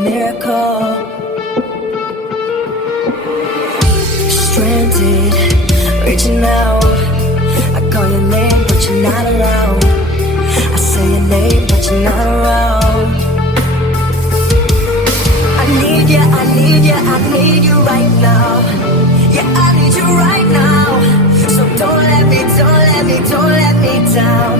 miracle. Stranded, reaching out. I call your name, but you're not around. I say your name, but you're not around. I need you, I need you, I need you right now. Yeah, I need you right now. So don't let me, don't let me, don't let me down.